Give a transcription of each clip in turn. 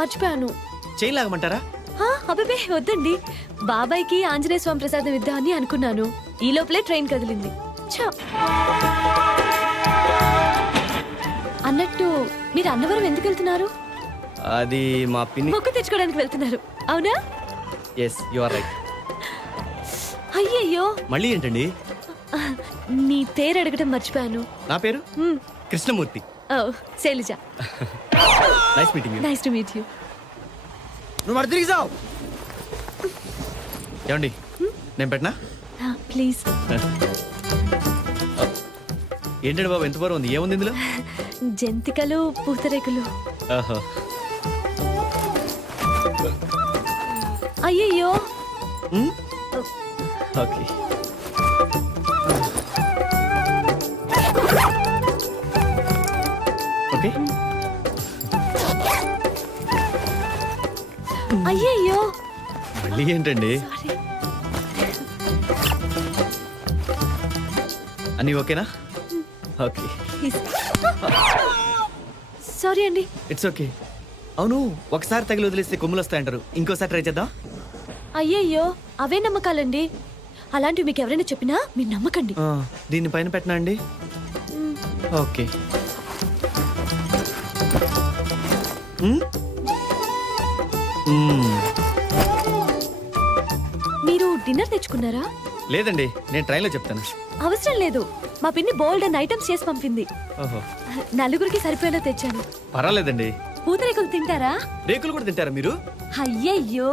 మర్చిపోయాను. చైన్ లాగమంటారా? అబ్బే వద్దండి, బాబాయ్కి ఆంజనేయ స్వామి ప్రసాదం ఇద్దా అని అనుకున్నాను. ఈ లోపలే ట్రైన్ కదిలింది. అన్నట్టు మీరు అన్నవరం ఎందుకు వెళ్తున్నారు? అది మా పిన్ని మొక్కు తెచ్చుకోవడానికి వెళ్తున్నారు, అవునా? Yes, you are right. అయ్యయ్యో, మళ్ళీ ఏంటండి? నీ పేరు అడగటం మర్చిపోయాను. నా పేరు Krishnamurthy. Shailaja. Nice meeting you. Nice to meet you. నువ్వు మరి తిరిగి సావు. ఏమండి, నేను పెట్టనా? ప్లీజ్. ఏంటండి బాబు, ఎంత బరువు ఉంది? ఏముంది ఇందులో? జంతికలు, పూతరేకులు. అయ్యయ్యో. ఓకే. ఓకే. అయ్యయ్యో, మళ్ళీ ఏంటండి? అన్నీ ఓకేనా? ఓకే. సారీ అండి. It's okay. అవును, ఒకసారి తగిలి వదిలేస్తే కొమ్ములు వస్తాయంటారు, ఇంకోసారి ట్రై చేద్దాం. అయ్యయ్యో, అవే నమ్మకాలండి. అలాంటివి మీకు ఎవరైనా చెప్పినా మీరు నమ్మకండి. దీన్ని పైన పెట్టనా అండి? ఓకే. మీరు డిన్నర్ తెచ్చుకున్నారా? లేదండి, నేను ట్రైన్లో చెప్తాను. అవసరం లేదు, మా పిన్ని బోల్డ్ అండ్ ఐటమ్స్ చేసి పంపింది. ఓహో, నలుగురికి సరిపోయేలా తెచ్చాను. పర్వాలేదండి. పూతరేకులు తింటారా? రేకులు కూడా తింటారా మీరు? అయ్యయ్యో,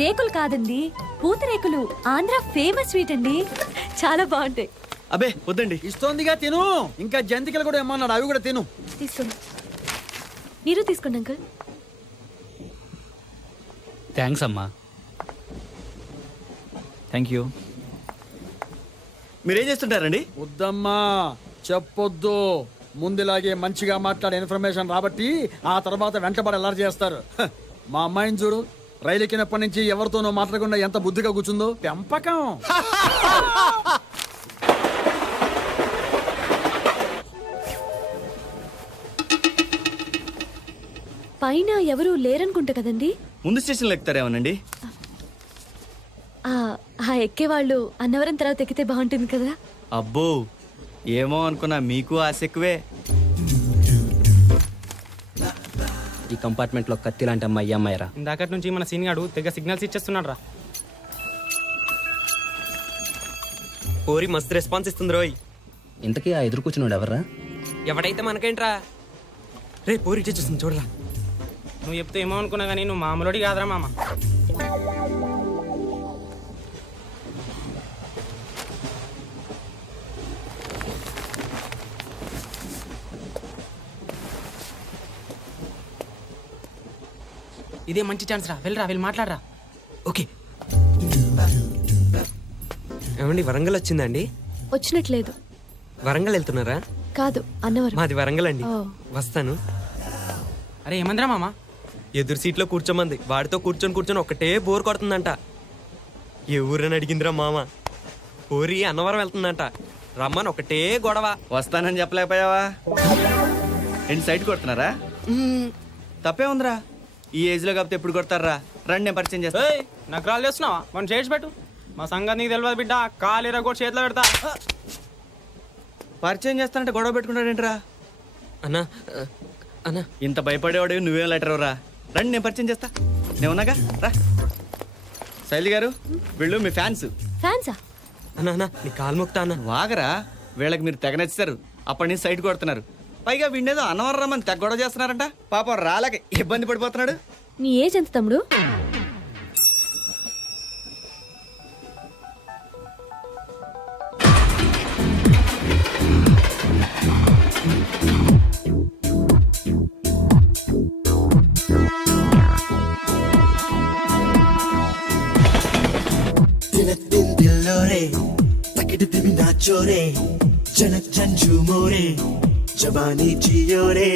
రేకులు కాదండి, పూతరేకులు. ఆంధ్ర ఫేమస్ స్వీట్ అండి, చాలా బాగుంటాయి. అబే వద్దండి. ఇస్తోందిగా తిను. ఇంకా జంతికలు కూడా ఏమన్నాడు, అవి కూడా తిను. తీసుకోండి. మీరు తీసుకోండి అంకుల్. థ్యాంక్స్ అమ్మా. Thank you. మీరేం చేస్తుంటారండి? వద్దమ్మా, చెప్పొద్దు. ముందులాగే మంచిగా మాట్లాడే ఇన్ఫర్మేషన్ రాబట్టి ఆ తర్వాత వెంటబడి అల్లరి చేస్తారు. మా అమ్మాయిని చూడు, రైలు ఎక్కినప్పటి నుంచి ఎవరితోనో మాట్లాడకుండా ఎంత బుద్ధిగా కూర్చుందో. పెంపకం. పైన ఎవరు లేరనుకుంటా కదండి? ముందు స్టేషన్లో ఎక్కుతారేమోనండి. ఆ ఎక్కేవాళ్ళు అన్నవరం తర్వాత ఎక్కితే బాగుంటుంది కదా. అబ్బో, ఏమో అనుకున్నా, మీకు ఆశ ఎక్కువే. ఈ కంపార్ట్మెంట్ లో కత్తి లాంటి అమ్మాయి అమ్మాయిరా. ఇందాకటి నుంచి మన సీన్ గాడు తెగ సిగ్నల్స్ ఇచ్చేస్తున్నాడు రా. పోరి మస్తు రెస్పాన్స్ ఇస్తుంది రోయ్. ఇంతకీ ఆ ఎదురు కూర్చున్నాడు ఎవర్రా? ఎవడైతే మనకేంట్రా. రే పోరి చూస్తుంది చూడరా. నువ్వు చెప్తే ఏమో అనుకున్నా కానీ నువ్వు మామూలుడి కాదురా మామ. ఇదే మంచి ఛాన్స్ రా, వెళ్ళరా, వెళ్ళి మాట్లాడరా. ఓకే. ఏమండి, వరంగల్ వచ్చిందండి? వచ్చినట్లేదు. వరంగల్ వెళ్తున్నారా? కాదు, అన్నవరం. మాది వరంగల్ అండి. వస్తాను. అరే ఏమందిరా మామ? ఎదురు సీట్లో కూర్చోమంది. వాడితో కూర్చొని ఒకటే బోర్ కొడుతుందంట. ఏ ఊరని అడిగిందిరా మామ. పోరి అన్నవరం వెళ్తుందంట, రమ్మని ఒకటే గొడవ. వస్తానని చెప్పలేకపోయావా? ఏంటి సైడ్ కొడుతున్నారా? తప్పే ఉందిరా, ఈ ఏజ్ లో కాబట్టి ఎప్పుడు కొడతారా? రండి, నేను పరిచయం చేస్తా. నాకు రాళ్ళు చేస్తున్నావా? మనం చేసి పెట్టు. మా సంగతి నీకు తెలియదు బిడ్డ. కాలు కూడా చేతిలో పెడతా. పరిచయం చేస్తానంటే గొడవ పెట్టుకుంటాడేంట్రా? అన్నా అన్నా, ఇంత భయపడేవాడు నువ్వేం లెటర్ రా. రండి, నేను పరిచయం చేస్తా. నేను ఉన్నాగా, రా. శైలి గారు, వీళ్ళు మీ ఫ్యాన్స్. ఫ్యాన్సా? అన్నా అన్నా, నీ కాలు మొక్తా అన్న. వాగరా, వీళ్ళకి మీరు తెగ నచ్చారు. అప్పటి నుంచి సైడ్ కొడుతున్నారు. పైగా వీడినేదో అన్నవరం రమ్మని తెగ గొడవ చేస్తున్నారంట. పాపం రాలేక ఇబ్బంది పడిపోతున్నాడు. నీ ఏజ్ ఎంత తమ్ముడు? జవానీ జియోరే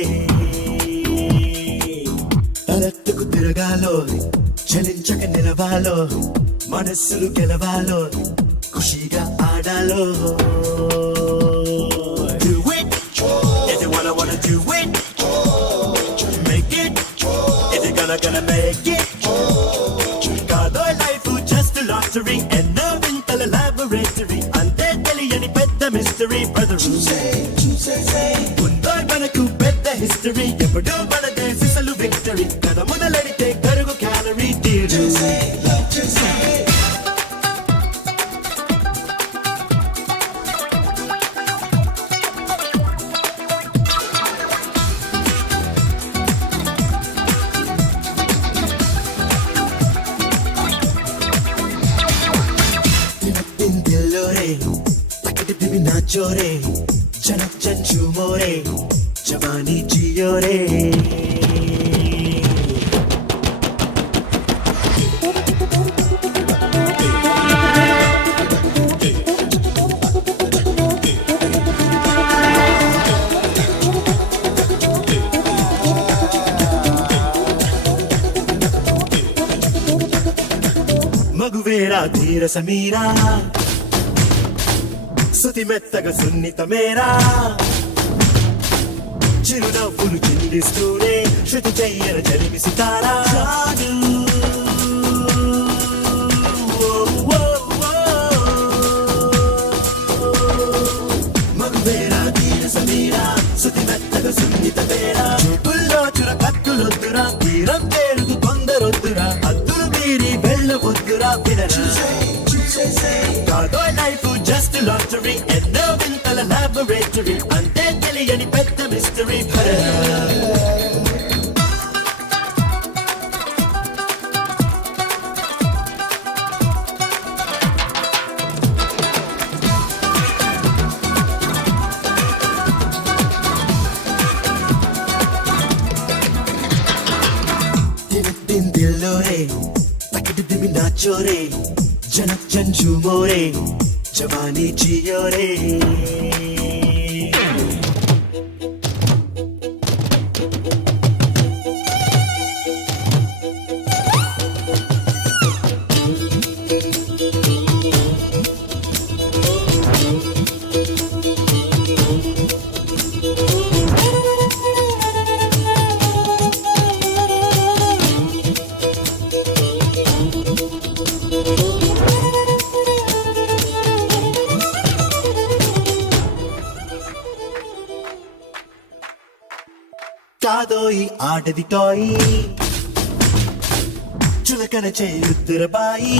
తలెత్తుకు తిరగాలో, చలించక నిలవాలో, మనస్సులు గెలవాలో, ఖుషిగా ఆడాలో. Do it, if you wanna do it, make it, if you're gonna gonna make it. కాదో లైఫ్ జస్ట్ లాటరీ ఎన్నో వింతల లాబొరేటరీ అంతే తెలియని పెద్ద మిస్టరీ బ్రదర్ ఉందో మనకు పెద్ద హిస్టరీ ఎప్పుడో మనదే సిసలు విక్టరీ కథ మొదలెడితే కరుగు క్యాలరీ తీరు नाचो रे जनक जन झूमो रे जवानी जियो रे मगुवेरा धीर समीरा సుతి మెత్తగా సున్నితమేరా చిరునవ్వులు చిందిస్తూనే శృతి చెయ్యర జరిమి సితారా మగువేరా తీర సమీరా సుతి మెత్తగా సున్నితమేరా చూపుల్లో చుర కత్తులొద్దురా తీరం పేరుకు కొందరొద్దురా అద్దులు మీరి వెళ్ళవద్దురా వినరా కాదో లైఫ్ జస్ట్ లాటరీ ఎన్నో వింతల లాబొరేటరీ అంతే తెలియని పెద్ద మిస్టరీ दिन दिलो रे तकड़ दिल नाचो रे जनक जन झूमो रे जवानी जियो रे కాదోయి ఆటది టాయి చులకన చేయుద్దుర బాయి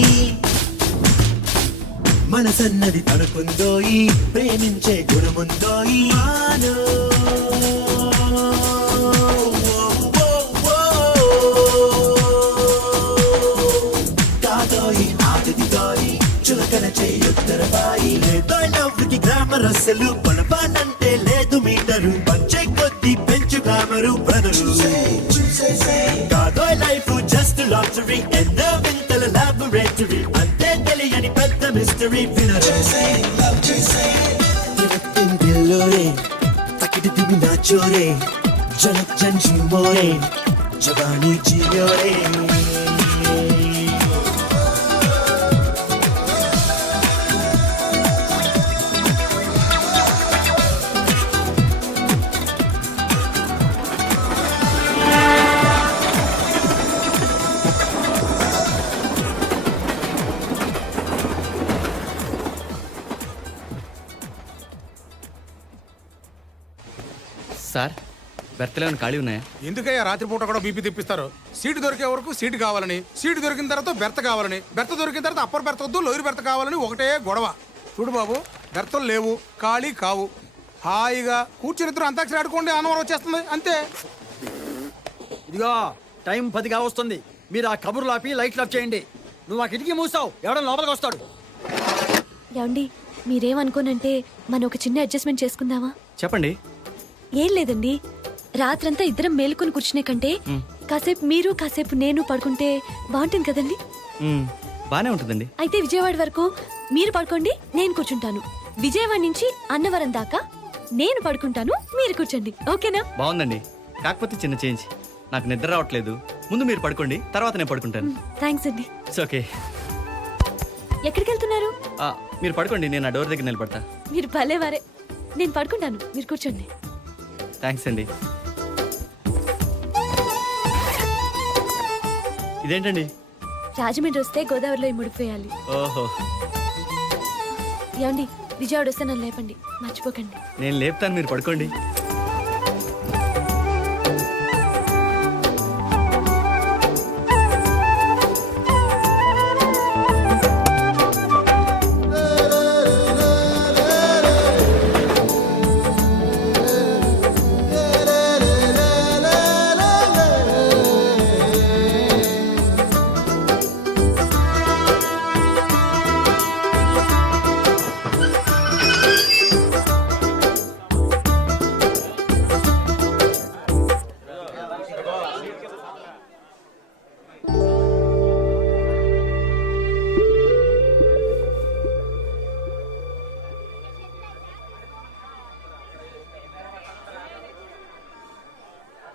మనసన్నది తనుకుందోయి ప్రేమించే గుణముందోయి మానో కాదోయి ఆటది టాయి చులకన చేయుద్దుర బాయి లేదో నవ్వుకి గ్రామర్ అసలు పనపానంటే లేదు మీటరు పంచే కొద్ది పెంచు కామరు బ్రదరు కాదో లైఫ్ జస్ట్ లాటరీ ఎన్నో వింతల లాబొరేటరీ అంతే తెలియని పెద్ద మిస్టరీ వినరు దిల్లో రే తకిడి దిమి నాచో రే జనక్ జన్ झूमो रे जवानी जियो रे సార్ బెర్తలేమని ఖాళీ ఉన్నాయా? ఎందుకయ్యా రాత్రిపూట కూడా బీపీ తెప్పిస్తారు? సీటు దొరికే వరకు సీటు కావాలని, సీటు దొరికిన తర్వాత బెర్త కావాలని, బెర్త దొరికిన తర్వాత అప్పర్ బెర్త వద్దు లోయర్ బెర్త కావాలని ఒకటే గొడవ. చూడు బాబు, బెర్తలు లేవు, ఖాళీ కావు, హాయిగా కూర్చుని ఇద్దరు అంతాక్షరి ఆడుకోండి, ఆనవరం వచ్చేస్తుంది అంతే. ఇదిగో టైం 10 కావస్తుంది. మీరు ఆ కబుర్లు ఆపి లైట్లు ఆఫ్ చేయండి. నువ్వు ఆ కిటికీ మూసావు, ఎవడో లోపలికి వస్తాడు. ఏమండి మీరేమనుకోనంటే మనం ఒక చిన్న అడ్జస్ట్మెంట్ చేసుకుందామా? చెప్పండి. ఏం లేదండి, రాత్రంతా ఇద్దరం మేలుకొని కూర్చునే కంటే కాసేపు మీరు కాసేపు నేను పడుకుంటే బాగుంటుంది కదండి. బానే ఉంటుందండి. అయితే విజయవాడ వరకు మీరు పడుకోండి, నేను కూర్చుంటాను. విజయవాడ నుంచి అన్నవరం దాకా నేను పడుకుంటాను, మీరు కూర్చోండి. ఓకేనా? బాగుందండి. కాకపోతే చిన్న చేంజ్. నాకు నిద్ర రావట్లేదు. ముందు మీరు పడుకోండి, తర్వాత నేను పడుకుంటాను. థ్యాంక్స్ అండి. It's okay. ఎక్కడికి వెళ్తున్నారు? మీరు పడుకోండి, నేను ఆ డోర్ దగ్గర నిలబడతా. మీరు భలేవారే. నేను పడుకుంటాను, మీరు కూర్చోండి. థ్యాంక్స్ అండి. ఇదేంటండి? రాజమండ్రి వస్తే గోదావరిలో ముడిపోయాలి. ఓహో, ఏమండి విజయవాడ వస్తే నన్ను లేపండి, మర్చిపోకండి. నేను లేపుతాను, మీరు పడుకోండి.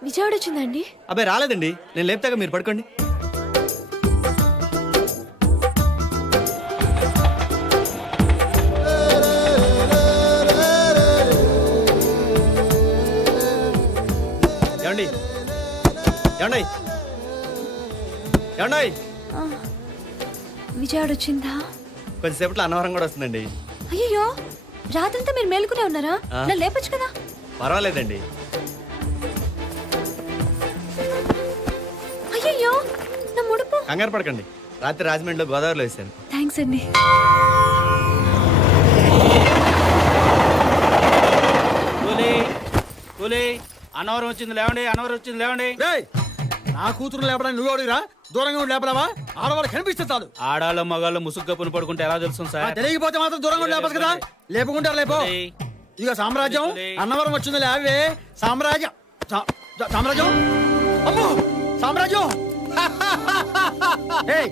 విజయవాడ వచ్చిందండి? అబ్బాయి రాలేదండి, నేను లేపుతాగా, మీరు పడుకోండి. ఏమండి ఏమండి ఏమండి, విజయవాడ వచ్చిందా? కొద్దిసేపట్లో అన్నవరం కూడా వస్తుందండి. అయ్యో, రాత్రంతా మీరు మేలుకునే ఉన్నారా? ఆ. నన్ను లేపొచ్చు కదా. పర్వాలేదండి. అయ్యో, నా ముడుపు. కంగారు పడకండి, రాత్రి రాజమండ్రిలో గోదావరిలో వేసాను. థ్యాంక్స్ అండి. అన్నవరం వచ్చింది లేవండి, అన్నవరం వచ్చింది లేవండి. రేయ్, నా కూతురు లేపడానికి నువ్వు అడిగిరా? దూరంగా ఉండి లేపరావా? ఆడవాళ్ళు కనిపిస్తే చాలు. ఆడాళ్ళ మగాళ్ళు ముసుగు కప్పును పడుకుంటే ఎలా తెలుసు ఆ, సార్? తెలియకపోతే మాత్రం దూరంగా ఉండి లేపదు కదా. లేపుకుంటారు లేపో. ఇక సామ్రాజ్యం అన్నవరం వచ్చింది లేవే. సామ్రాజ్యం సామ్రాజ్యం, అమ్మో సామ్రాజ్యం. ఏయ్,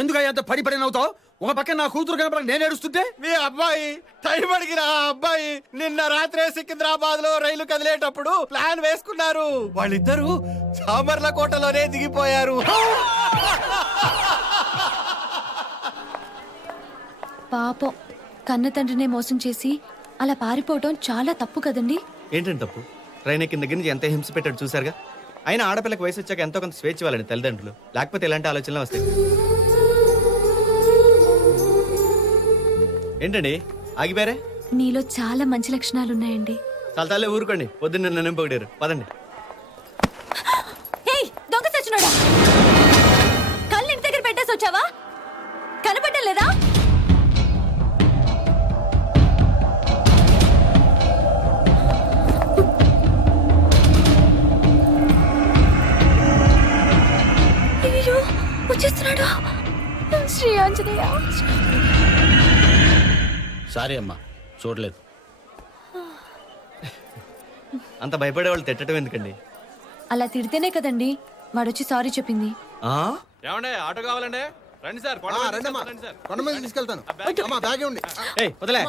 ఎందుకయ్యా అంత పడి నవ్వుతావు? ఒక పక్కన నా కూతురు కనపడ నేను ఏడుస్తుంటే. మీ అబ్బాయి టైం అడిగిన అబ్బాయి నిన్న రాత్రే సికింద్రాబాద్ లో రైలు కదిలేటప్పుడు ప్లాన్ వేసుకున్నారు. వాళ్ళిద్దరూ సామర్లకోటలోనే దిగిపోయారు. పాపం, కన్న తండ్రినే మోసం చేసి అలా పారిపోవటం చాలా తప్పు కదండి. ఏంటంటే తప్పు? ట్రైన్ ఎక్కిన దగ్గర నుంచి ఎంత హింస పెట్టాడు చూసారుగా. అయినా ఆడపిల్లకి వయసు వచ్చాక ఎంతో కొంత స్వేచ్ఛ ఇవ్వాలండి తల్లిదండ్రులు, లేకపోతే ఇలాంటి ఆలోచనలు వస్తాయి. ఏంటండి ఆగిపోయారే? నీలో చాలా మంచి లక్షణాలు ఉన్నాయండి. చాలా తల్లే ఊరుకోండి, పొద్దున్న నన్ను పొగిడారు. పదండి. ఏయ్, దొంగ సచ్చినోడా, కళ్ళు ఇంటి దగ్గర పెట్టేసి వచ్చావా? కనపడటం లేదా? అయ్యో, వచ్చేస్తున్నాడు. శ్రీ ఆంజనేయ. సారీ అమ్మా, చూడలేదు. అంత భయపడే వాళ్ళు తిట్టడం ఎందుకండి? అలా తిడితేనే కదండి వాడొచ్చి సారీ చెప్పింది. ఏమండే ఆటో కావాలండి? రండి సార్, కొండ మీద తీసుకెళ్తాను. అమ్మా, బ్యాగే ఉంది. ఏయ్, వదిలే.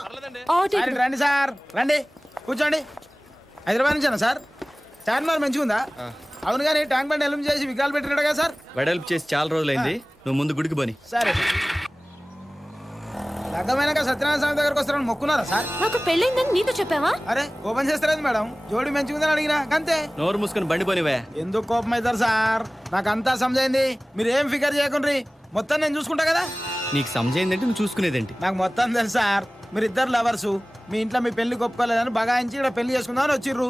ఆటో రండి సార్, రండి కూర్చోండి. హైదరాబాద్ నుంచేనా సార్? చార్మినార్ మంచిగా ఉందా? అవును కానీ ట్యాంక్ బండ్ ఎలుం చేసి విగ్రహాలు పెట్టినాడు కదా సార్? వెడల్పు చేసి చాలా రోజులైంది, నువ్వు ముందు గుడికి పోని. సరే. లగ్గమైనాక సత్యనారాయణ స్వామి దగ్గరకు వస్తారని మొక్కున్నారా సార్? నాకు పెళ్ళైందని నీతో చెప్పావా? అరే కోపం చేస్తారేంది మేడం? జోడి మంచిగుందని అడిగినా అంతే. నోరు మూసుకొని బండి పోనివే. ఎందుకు కోపం అవుతారు సార్? నాకు అంతా సమజైంది, మీరు ఏం ఫికర్ చేయకుండ్రి, మొత్తం నేను చూసుకుంటా కదా. నీకు సమజైందంటే నువ్వు చూసుకునేదేంటి? నాకు మొత్తం తెలుసు సార్. మీరు ఇద్దరు లవర్సు, మీ ఇంట్లో మీ పెళ్లి ఒప్పుకోలేదని బగాయించి ఇక్కడ పెళ్లి చేసుకుందామని వచ్చిర్రు.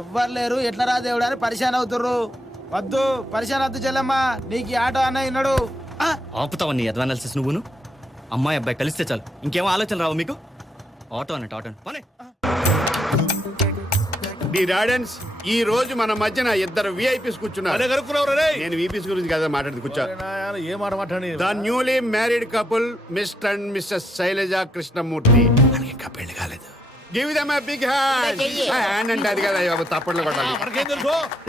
ఎవ్వరు లేరు, ఎట్లా రా దేవుడు అని పరిశాన్ అవుతుర్రు. వద్దు పరిశాన్ వద్దు చెల్లమ్మ, నీకు ఈ ఆటో అన్న విన్నాడు. ఆపుతావా నీ అడ్వానాలిసిస్ నువ్వును? అమ్మాయి అబ్బాయి కలిస్తే చాలు, ఇంకేమో ఆలోచన రావు మీకు? ఆటో అన్నట్టు ఆటో పోనీ. ది రాడెన్స్, ఈ రోజు మన మధ్యన ఇద్దరు విఐపీస్ కూర్చున్నారు. నేను విఐపీస్ గురించి కదా మాట్లాడింది, కూర్చో. ఏ మాట మాట్లాడి the newly married couple mister and missus Shailaja Krishnamurthy. ఇంకా పెళ్లి కాలేదు. Give them a big hand. Hand అంటే అది కదా బాబు, తప్పట్లో కొట్టాలి.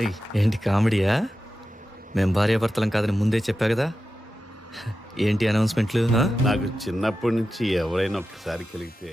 ఏయ్, ఏంటి కామెడీయా? మేం భార్యాభర్తలం కాదని ముందే చెప్పా కదా. ఏంటి అనౌన్స్మెంట్లు? నాకు చిన్నప్పటి నుంచి ఎవరైనా ఒక్కసారి కలిగితే